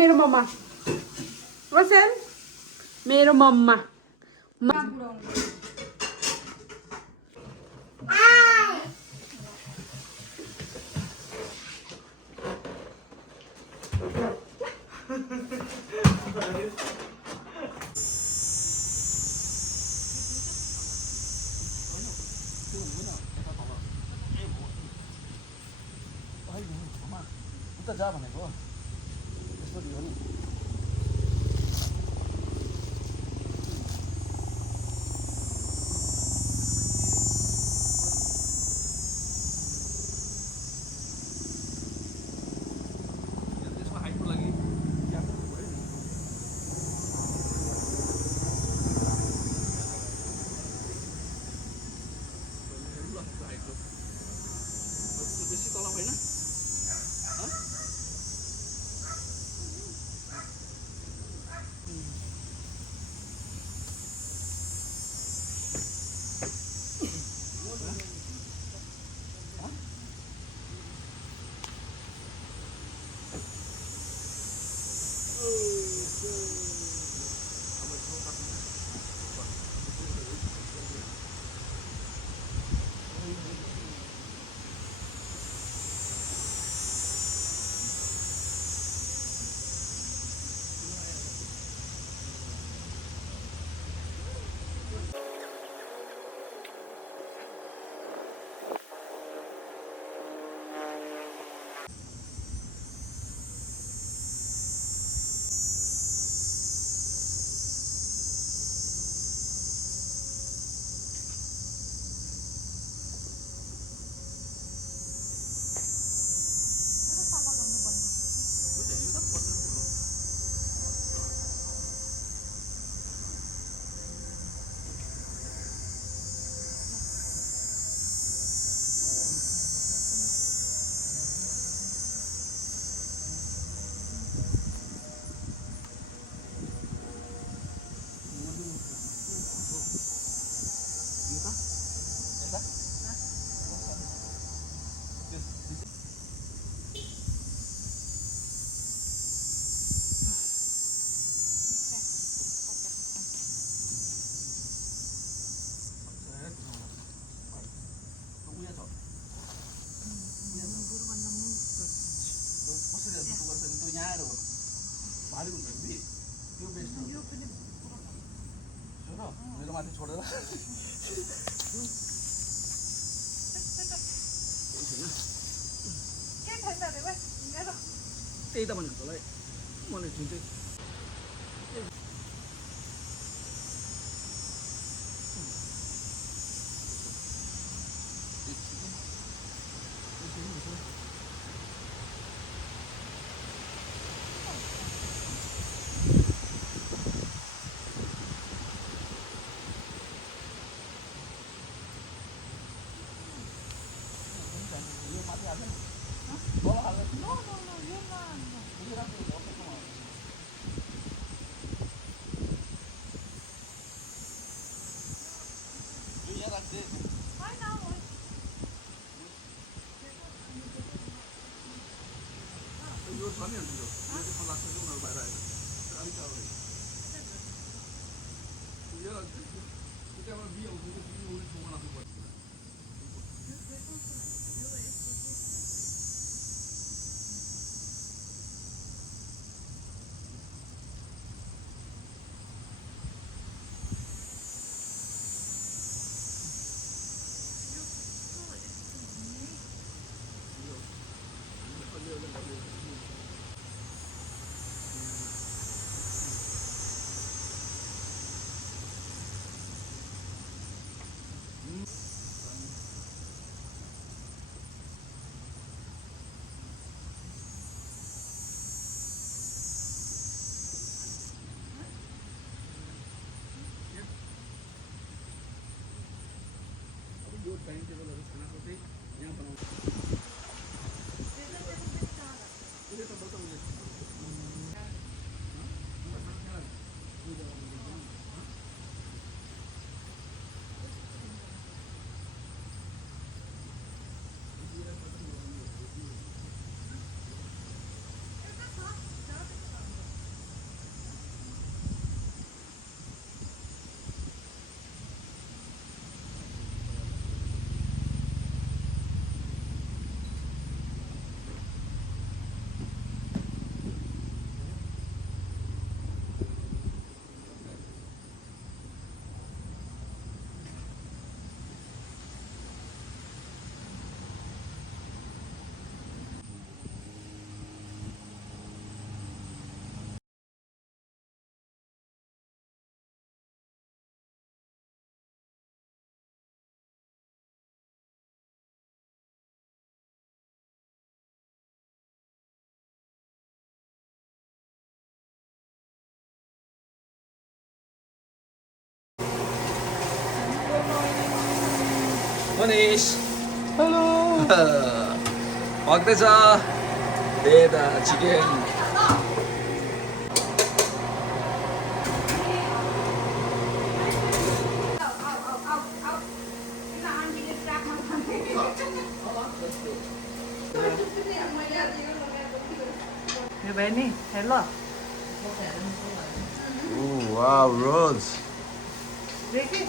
मेरो मम्मा रोसेल मेरो मम्मा उता जा भनेको यस्तो दियो नि त्यसको हाइटको लागि यहाँ भयो नि हाइटको बेसी तल होइन भारी हुन्छ नि त्यो बेस्ट हो मेरो माथि छोडेर त्यही त भनेको होला मलाई जुन चाहिँ यो छ नि अन्त यो त्यसमा लाग्छ कि उनीहरू बाहिर आएर अलिक टाढो यो त्यहाँबाट बिहे आउँछ कि बिहे उयो ठाउँमा लाग्नुपर्छ यो डाइनिङ टेबलहरू खानाको चाहिँ यहाँ बनाउँछ त्यसले त बताउँदै मनिष हेलो पक्दैछ देदा चिकन यो भयो नि हेलो वाउ रोज देखि